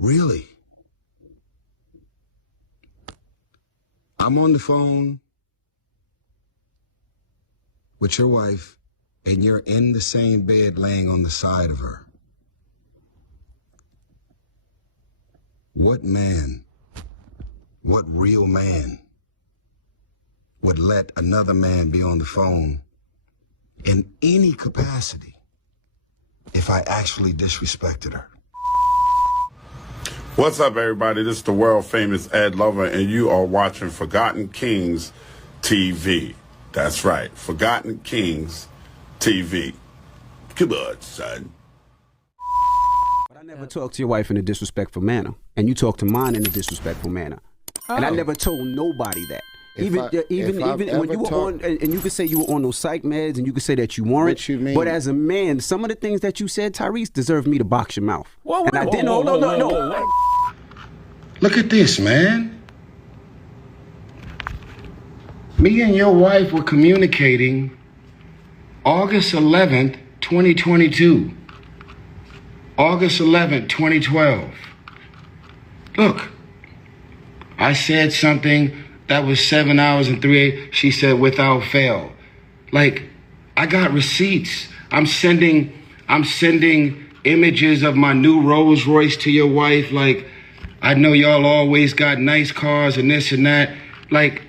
Really? I'm on the phone with your wife, and you're in the same bed laying on the side of her. What man, what real man would let another man be on the phone in any capacity if I actually disrespected her? What's up, everybody? This is the world famous Ed Lover, and you are watching Forgotten Kings TV. That's right, Forgotten Kings TV. Come on, son. But I never talked to your wife in a disrespectful manner, and you talk to mine in a disrespectful manner. And I never told nobody that. Even when you were on, and you could say you were on those psych meds, and you could say that you weren't. What you mean? But as a man, some of the things that you said, Tyrese, deserved me to box your mouth. Whoa, and I didn't. No. Look at this, man. Me and your wife were communicating August 11th, 2022. August 11th, 2012. Look, I said something that was 7 hours and 3 she said without fail. Like, I got receipts. I'm sending images of my new Rolls Royce to your wife. Like, I know y'all always got nice cars and this and that. Like,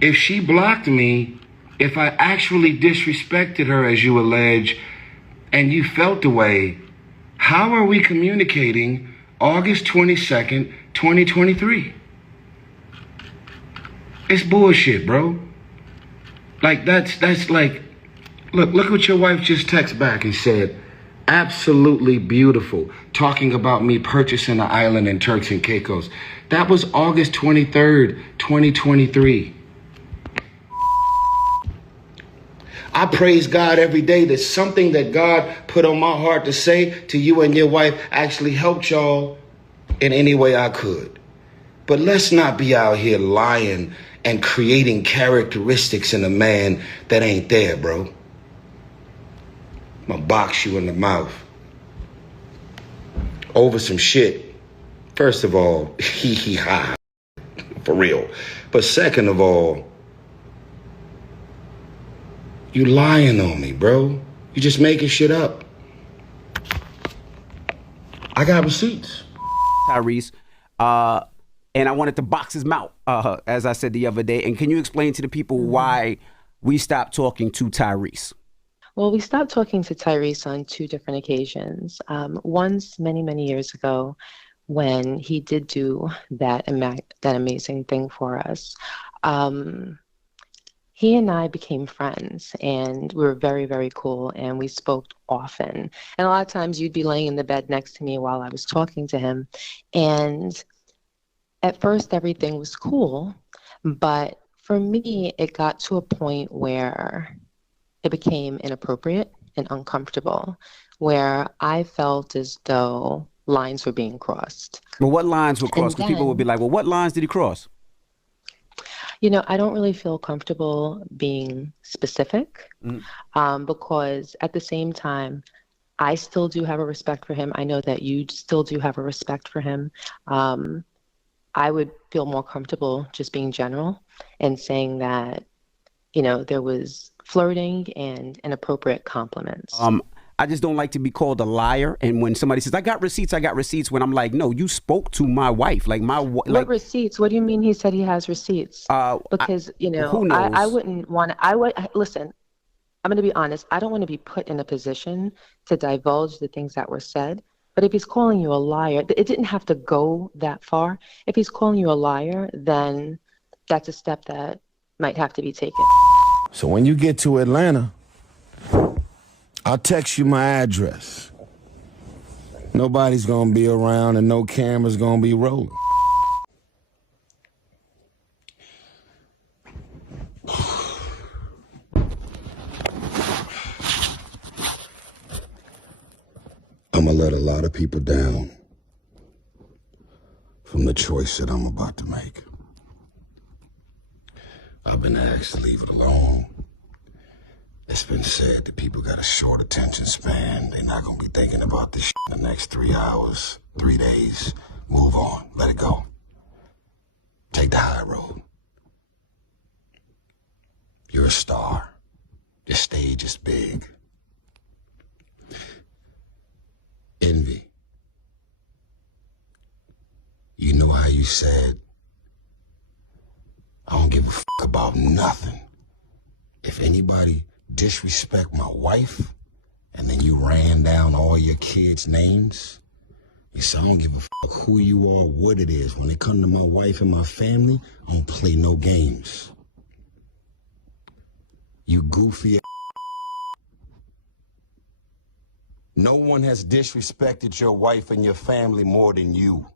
if she blocked me, if I actually disrespected her, as you allege, and you felt the way, how are we communicating August 22nd, 2023? It's bullshit, bro. Like, that's like, look what your wife just texted back and said. Absolutely beautiful. Talking about me purchasing an island in Turks and Caicos. That was August 23rd, 2023. I praise God every day that something that God put on my heart to say to you and your wife actually helped y'all in any way I could. But let's not be out here lying and creating characteristics in a man that ain't there, bro. I'm gonna box you in the mouth over some shit. First of all, hee-hee-ha, for real. But second of all, you lying on me, bro. You just making shit up. I got receipts. Tyrese, and I wanted to box his mouth, as I said the other day. And can you explain to the people why we stopped talking to Tyrese? Well, we stopped talking to Tyrese on two different occasions. Once, many years ago, when he did do that amazing thing for us. He and I became friends, and we were very, very cool, and we spoke often. And a lot of times you'd be laying in the bed next to me while I was talking to him. And at first everything was cool, but for me, it got to a point where it became inappropriate and uncomfortable, where I felt as though lines were being crossed. Well, what lines were crossed? Because people would be like, well, what lines did he cross? You know, I don't really feel comfortable being specific because at the same time, I still do have a respect for him. I know that you still do have a respect for him. I would feel more comfortable just being general and saying that, you know, there was flirting and inappropriate compliments. I just don't like to be called a liar. And when somebody says, I got receipts, when I'm like, no, you spoke to my wife. Like, what receipts? What do you mean he said he has receipts? Because, you know, who knows? I wouldn't want to, listen, I'm going to be honest. I don't want to be put in a position to divulge the things that were said. But if he's calling you a liar, it didn't have to go that far. If he's calling you a liar, then that's a step that might have to be taken. So when you get to Atlanta, I'll text you my address. Nobody's gonna be around and no camera's gonna be rolling. I'm gonna let a lot of people down from the choice that I'm about to make. I've been asked to leave it alone. It's been said that people got a short attention span. They're not going to be thinking about this shit in the next 3 hours, 3 days. Move on. Let it go. Take the high road. You're a star. The stage is big. Envy. You know how you said, I don't give a fuck about nothing. If anybody disrespect my wife, and then you ran down all your kids' names, you said, I don't give a fuck who you are, what it is. When it comes to my wife and my family, I don't play no games. You goofy. No one has disrespected your wife and your family more than you.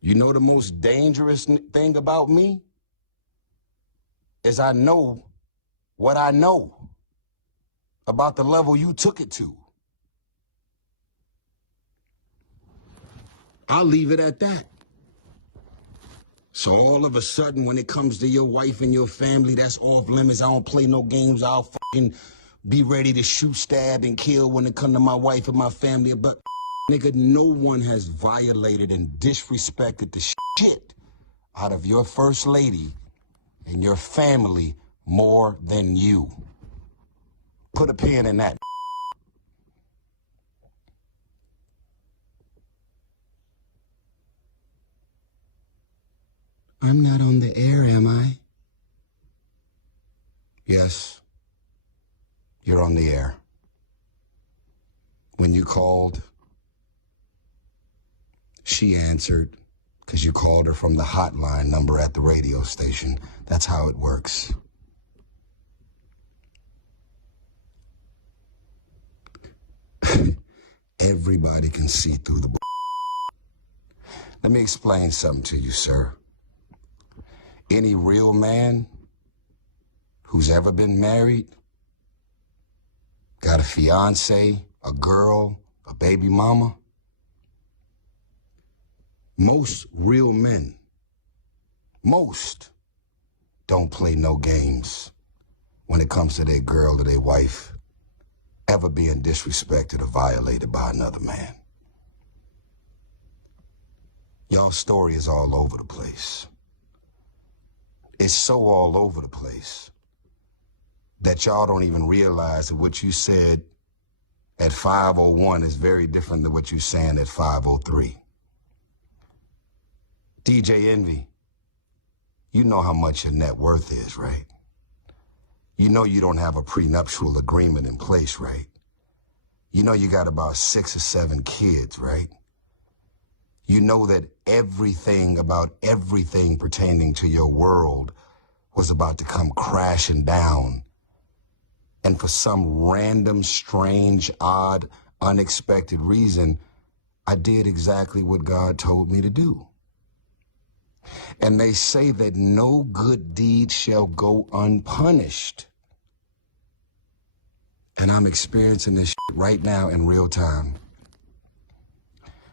You know the most dangerous thing about me? Is I know what I know about the level you took it to. I'll leave it at that. So all of a sudden, when it comes to your wife and your family, that's off limits. I don't play no games. I'll fucking be ready to shoot, stab, and kill when it comes to my wife and my family. But nigga, no one has violated and disrespected the shit out of your first lady and your family more than you. Put a pin in that. I'm not on the air, am I? Yes, you're on the air. When you called, she answered because you called her from the hotline number at the radio station. That's how it works. Everybody can see through the Let me explain something to you, sir. Any real man who's ever been married, got a fiance, a girl, a baby mama, most real men, most don't play no games when it comes to their girl or their wife ever being disrespected or violated by another man. Y'all's story is all over the place. It's so all over the place that y'all don't even realize that what you said at 5:01 is very different than what you're saying at 5:03. DJ Envy, you know how much your net worth is, right? You know you don't have a prenuptial agreement in place, right? You know you got about 6 or 7 kids, right? You know that everything about everything pertaining to your world was about to come crashing down. And for some random, strange, odd, unexpected reason, I did exactly what God told me to do. And they say that no good deed shall go unpunished. And I'm experiencing this shit right now in real time.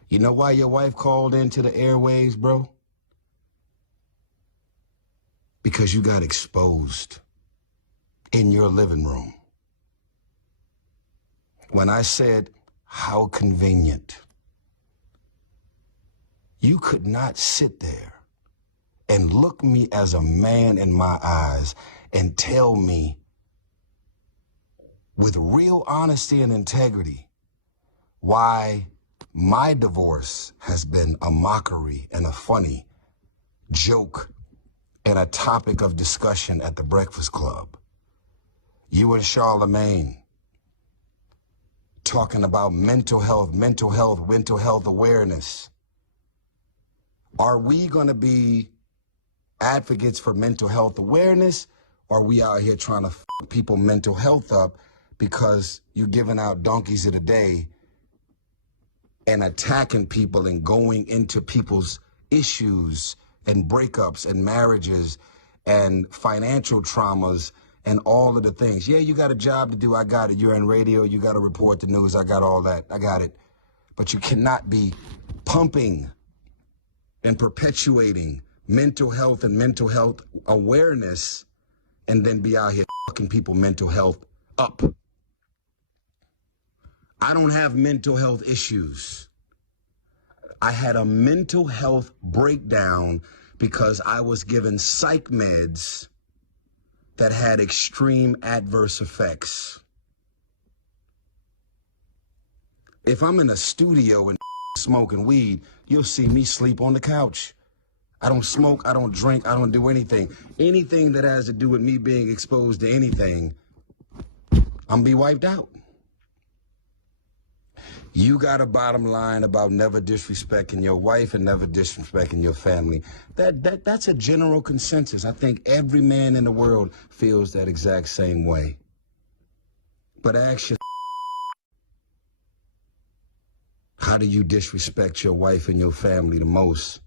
You know why your wife called into the airwaves, bro? Because you got exposed in your living room. When I said, how convenient, you could not sit there and look me as a man in my eyes and tell me with real honesty and integrity why my divorce has been a mockery and a funny joke and a topic of discussion at the Breakfast Club. You and Charlemagne talking about mental health awareness. Are we going to be advocates for mental health awareness, or are we out here trying to f people mental health up because you're giving out donkeys of the day and attacking people and going into people's issues and breakups and marriages and financial traumas and all of the things? Yeah, you got a job to do. I got it. You're in radio. You got to report the news. I got all that. I got it. But you cannot be pumping and perpetuating mental health and mental health awareness and then be out here fucking people mental health up. I don't have mental health issues. I had a mental health breakdown because I was given psych meds that had extreme adverse effects. If I'm in a studio and smoking weed, you'll see me sleep on the couch. I don't smoke, I don't drink, I don't do anything. Anything that has to do with me being exposed to anything, I'm gonna be wiped out. You got a bottom line about never disrespecting your wife and never disrespecting your family. That's a general consensus. I think every man in the world feels that exact same way. But ask yourself, how do you disrespect your wife and your family the most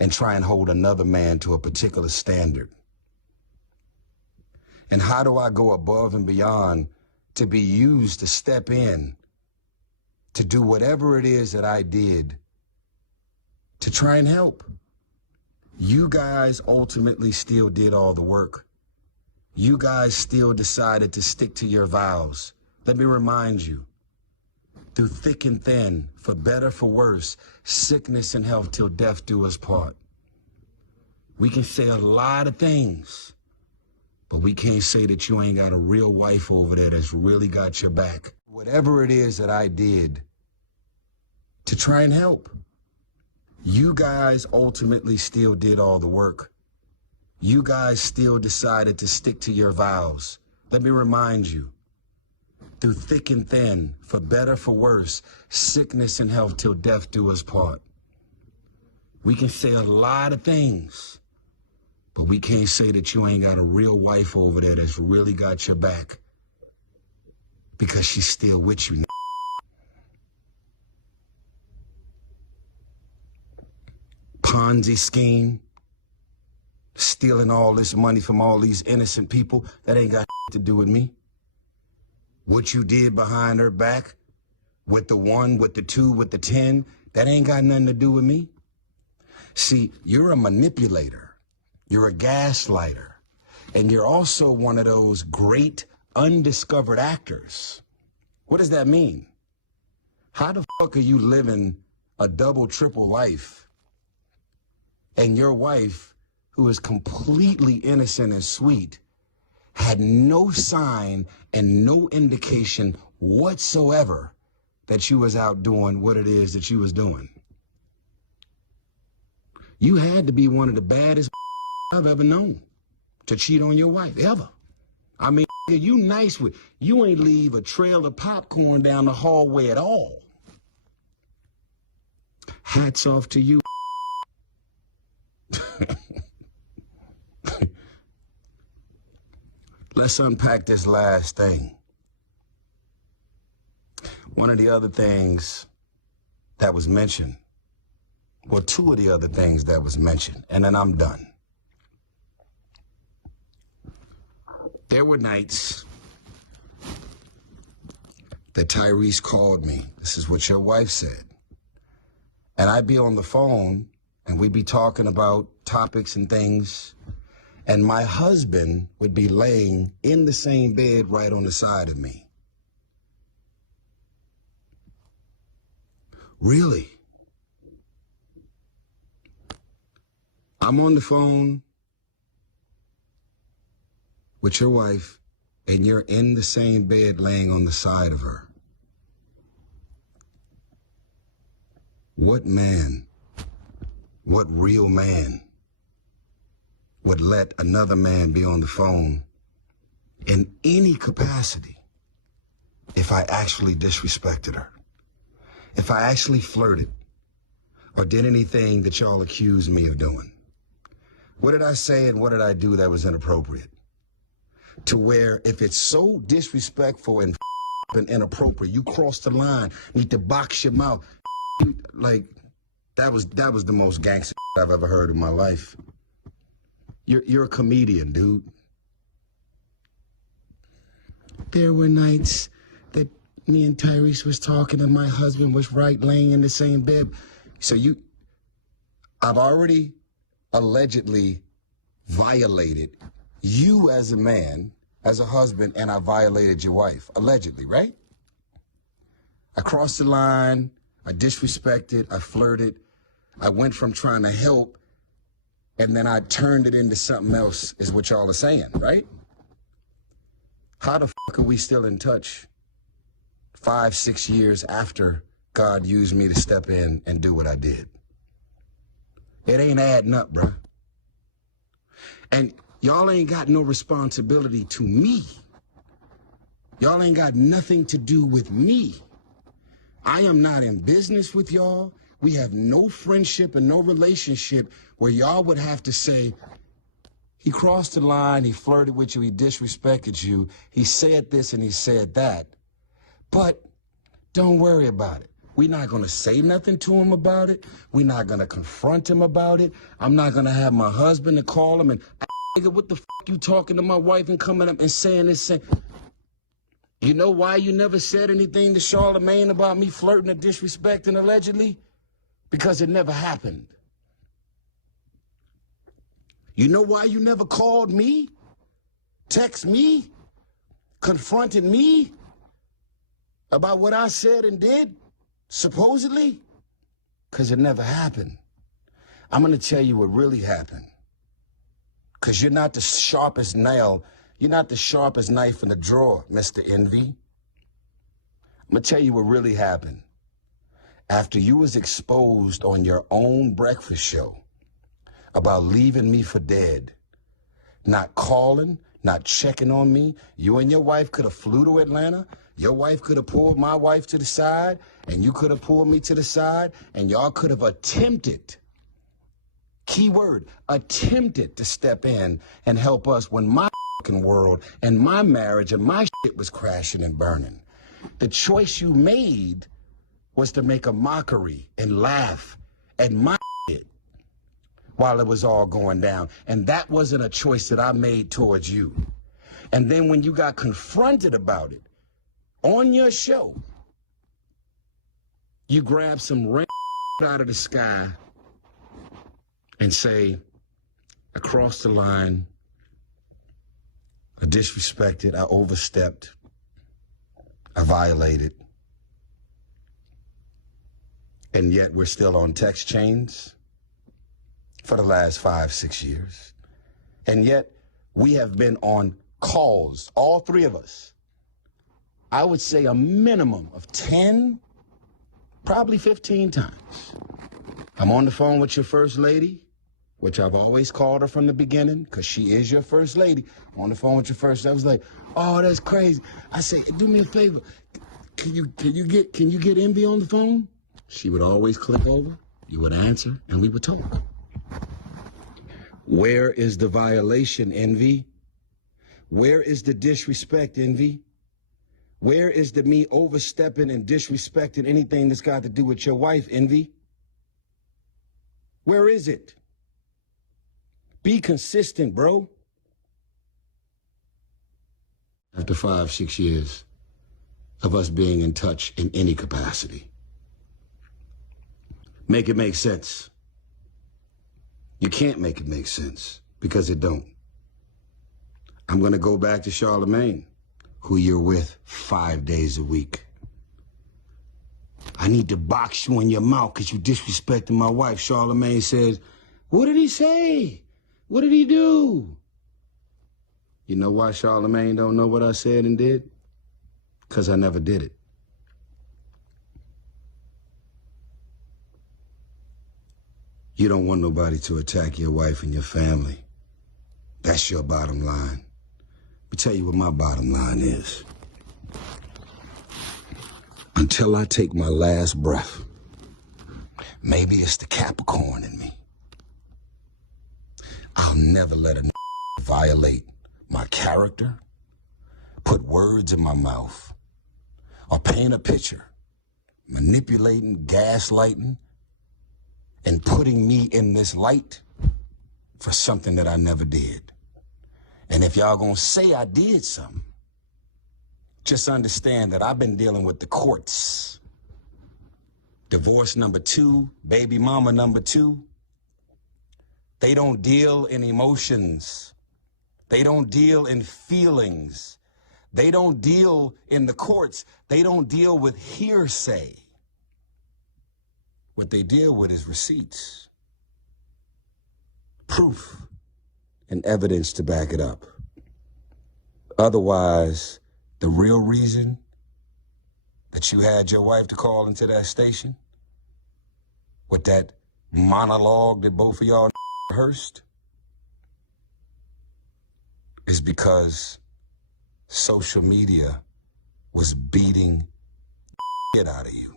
and try and hold another man to a particular standard? And how do I go above and beyond to be used to step in to do whatever it is that I did to try and help? You guys ultimately still did all the work. You guys still decided to stick to your vows. Let me remind you, through thick and thin, for better, for worse, sickness and health till death do us part. We can say a lot of things, but we can't say that you ain't got a real wife over there that's really got your back. Whatever it is that I did to try and help, you guys ultimately still did all the work. You guys still decided to stick to your vows. Let me remind you, through thick and thin, for better, for worse, sickness and health till death do us part. We can say a lot of things, but we can't say that you ain't got a real wife over there that's really got your back, because she's still with you. Ponzi scheme, stealing all this money from all these innocent people, that ain't got to do with me. What you did behind her back, with the 1, with the 2, with the 10, that ain't got nothing to do with me. See, you're a manipulator, you're a gaslighter, and you're also one of those great undiscovered actors. What does that mean? How the fuck are you living a double, triple life, and your wife, who is completely innocent and sweet, had no sign and no indication whatsoever that you was out doing what it is that you was doing? You had to be one of the baddest I've ever known to cheat on your wife, ever. I mean, you nice with, you ain't leave a trail of popcorn down the hallway at all. Hats off to you. Let's unpack this last thing. One of the other things that was mentioned, well, 2 of the other things that was mentioned, and then I'm done. There were nights that Tyrese called me. This is what your wife said. And I'd be on the phone and we'd be talking about topics and things, and my husband would be laying in the same bed right on the side of me. Really? I'm on the phone with your wife, and you're in the same bed laying on the side of her. What man, what real man would let another man be on the phone in any capacity if I actually disrespected her, if I actually flirted or did anything that y'all accused me of doing? What did I say and what did I do that was inappropriate? To where if it's so disrespectful and inappropriate, you cross the line, need to box your mouth. Like, that was the most gangster I've ever heard in my life. You're a comedian, dude. There were nights that me and Tyrese was talking and my husband was right laying in the same bed. So I've already allegedly violated you as a man, as a husband, and I violated your wife, allegedly, right? I crossed the line, I disrespected, I flirted, I went from trying to help, and then I turned it into something else, is what y'all are saying, right? How the fuck are we still in touch 5, 6 years after God used me to step in and do what I did? It ain't adding up, bruh. And y'all ain't got no responsibility to me. Y'all ain't got nothing to do with me. I am not in business with y'all. We have no friendship and no relationship where y'all would have to say, he crossed the line, he flirted with you, he disrespected you, he said this and he said that. But don't worry about it. We're not going to say nothing to him about it. We're not going to confront him about it. I'm not going to have my husband to call him and, nigga, what the fuck you talking to my wife and coming up and saying this? You know why you never said anything to Charlamagne about me flirting or disrespecting allegedly? Because it never happened. You know why you never called me, text me, confronted me about what I said and did, supposedly? Because it never happened. I'm going to tell you what really happened. Because you're not the sharpest nail. You're not the sharpest knife in the drawer, Mr. Envy. I'm going to tell you what really happened. After you was exposed on your own breakfast show about leaving me for dead, not calling, not checking on me, you and your wife could have flew to Atlanta. Your wife could have pulled my wife to the side, and you could have pulled me to the side, and y'all could have attempted, key word, attempted to step in and help us when my world and my marriage and my shit was crashing and burning. The choice you made was to make a mockery and laugh at my shit while it was all going down. And that wasn't a choice that I made towards you. And then when you got confronted about it on your show, you grab some rain out of the sky and say, I crossed the line, I disrespected, I overstepped, I violated. And yet we're still on text chains for the last 5, 6 years. And yet we have been on calls, all three of us. I would say a minimum of 10, probably 15 times. I'm on the phone with your first lady, which I've always called her from the beginning, because she is your first lady. I'm on the phone with your first. I was like, oh, that's crazy. I said, do me a favor. Can you get Envy on the phone? She would always click over, you would answer, and we would talk. Where is the violation, Envy? Where is the disrespect, Envy? Where is the me overstepping and disrespecting anything that's got to do with your wife, Envy? Where is it? Be consistent, bro. After 5, 6 years of us being in touch in any capacity. Make it make sense. You can't make it make sense because it don't. I'm going to go back to Charlamagne, who you're with 5 days a week. I need to box you in your mouth because you disrespecting my wife. Charlamagne says, what did he say? What did he do? You know why Charlamagne don't know what I said and did? Because I never did it. You don't want nobody to attack your wife and your family. That's your bottom line. Let me tell you what my bottom line is. Until I take my last breath, maybe it's the Capricorn in me, I'll never let a violate my character, put words in my mouth, or paint a picture, manipulating, gaslighting, and putting me in this light for something that I never did. And if y'all gonna say I did something, just understand that I've been dealing with the courts. Divorce number 2, baby mama number 2. They don't deal in emotions. They don't deal in feelings. They don't deal in the courts. They don't deal with hearsay. What they deal with is receipts, proof, and evidence to back it up. Otherwise, the real reason that you had your wife to call into that station with that monologue that both of y'all rehearsed is because social media was beating shit out of you.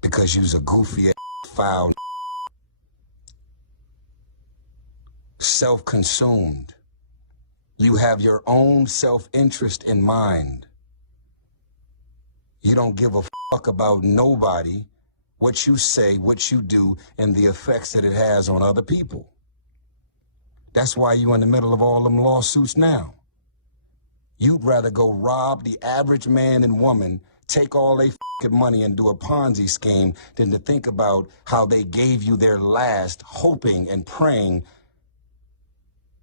Because you was a goofy, foul, self-consumed. You have your own self-interest in mind. You don't give a fuck about nobody, what you say, what you do, and the effects that it has on other people. That's why you're in the middle of all them lawsuits now. You'd rather go rob the average man and woman, take all their fucking money and do a Ponzi scheme than to think about how they gave you their last, hoping and praying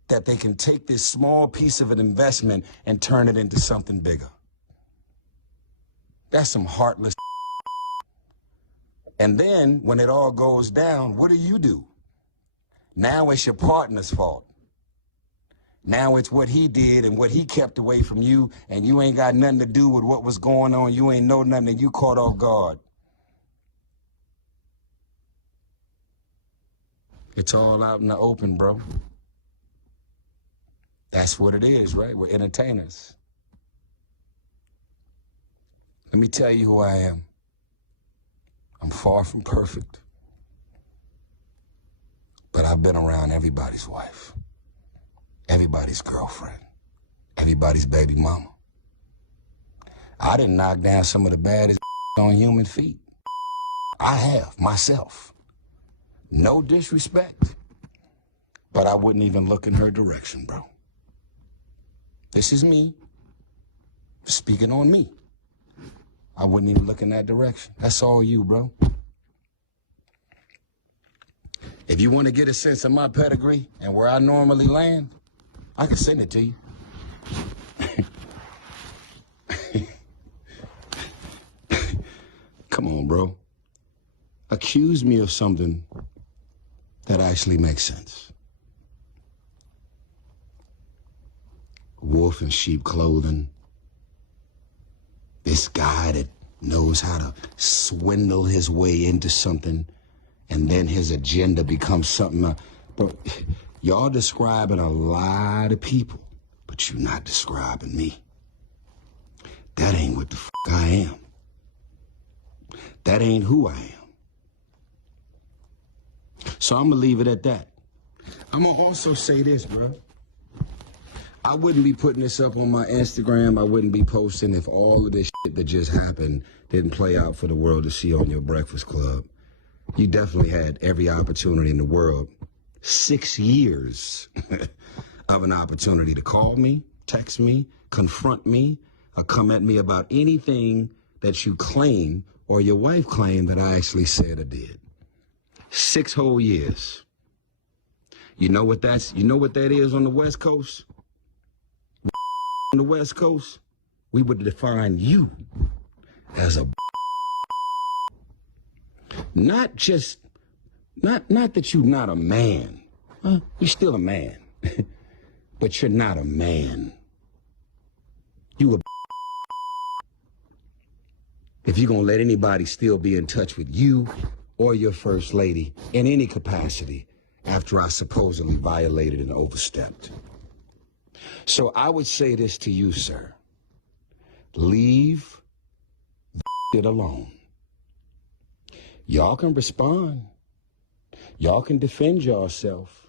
that they can take this small piece of an investment and turn it into something bigger. That's some heartless. And then when it all goes down, what do? Now it's your partner's fault. Now it's what he did and what he kept away from you, and you ain't got nothing to do with what was going on. You ain't know nothing, and you caught off guard. It's all out in the open, bro. That's what it is, right? We're entertainers. Let me tell you who I am. I'm far from perfect, but I've been around everybody's wife, everybody's girlfriend, everybody's baby mama. I didn't knock down some of the baddest on human feet. I have, myself. No disrespect, but I wouldn't even look in her direction, bro. This is me speaking on me. I wouldn't even look in that direction. That's all you, bro. If you want to get a sense of my pedigree and where I normally land, I can send it to you. Come on, bro. Accuse me of something that actually makes sense. Wolf in sheep clothing. This guy that knows how to swindle his way into something, and then his agenda becomes something. Bro, y'all describing a lot of people, but you're not describing me. That ain't what the fuck I am. That ain't who I am. So I'm gonna leave it at that. I'm gonna also say this, bro. I wouldn't be putting this up on my Instagram. I wouldn't be posting if all of this shit that just happened didn't play out for the world to see on your Breakfast Club. You definitely had every opportunity in the world, 6 years of an opportunity to call me, text me, confront me, or come at me about anything that you claim or your wife claimed that I actually said or did. 6 whole years. You know what that is on the West Coast? On the West Coast, we would define you as a not that you're not a man. You're still a man, but you're not a man. You a if you're gonna let anybody still be in touch with you or your first lady in any capacity after I supposedly violated and overstepped. So I would say this to you, sir. Leave it alone. Y'all can respond. Y'all can defend yourself.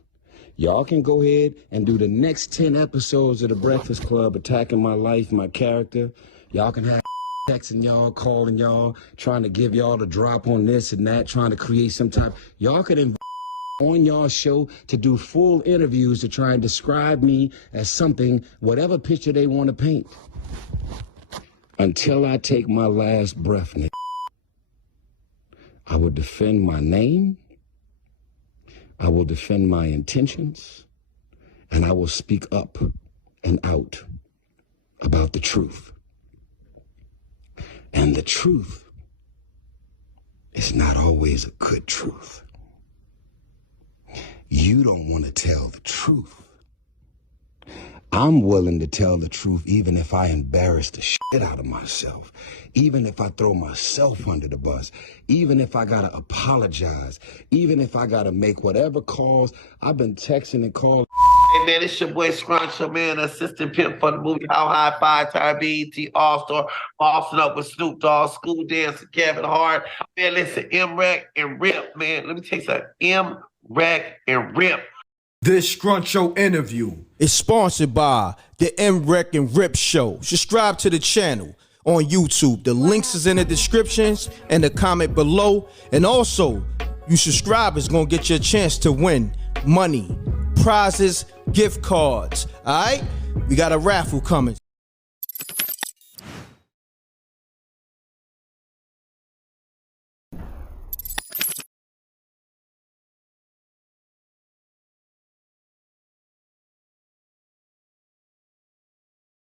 Y'all can go ahead and do the next 10 episodes of The Breakfast Club attacking my life, my character. Y'all can have texting y'all, calling y'all, trying to give y'all the drop on this and that, trying to create some type. Y'all could invite on y'all show to do full interviews to try and describe me as something, whatever picture they want to paint. Until I take my last breath, nigga, I would defend my name I will defend my intentions, and I will speak up and out about the truth. And the truth is not always a good truth. You don't want to tell the truth. I'm willing to tell the truth even if I embarrass the shit out of myself, even if I throw myself under the bus, even if I gotta apologize, even if I gotta make whatever calls. I've been texting and calling. Hey man, it's your boy Scruncher, man, assistant pimp for the movie How High Five, Tyrese, All-Star, bossing up with Snoop Dogg, School Dancer, Kevin Hart. Man, listen, M-Rec and Rip, man. Let me take some M-Rec and Rip. This Scruncho interview is sponsored by the M-Rec and Rip Show. Subscribe to the channel on YouTube. The links is in the descriptions and the comment below. And also, you subscribe is gonna get you a chance to win money, prizes, gift cards. All right, we got a raffle coming.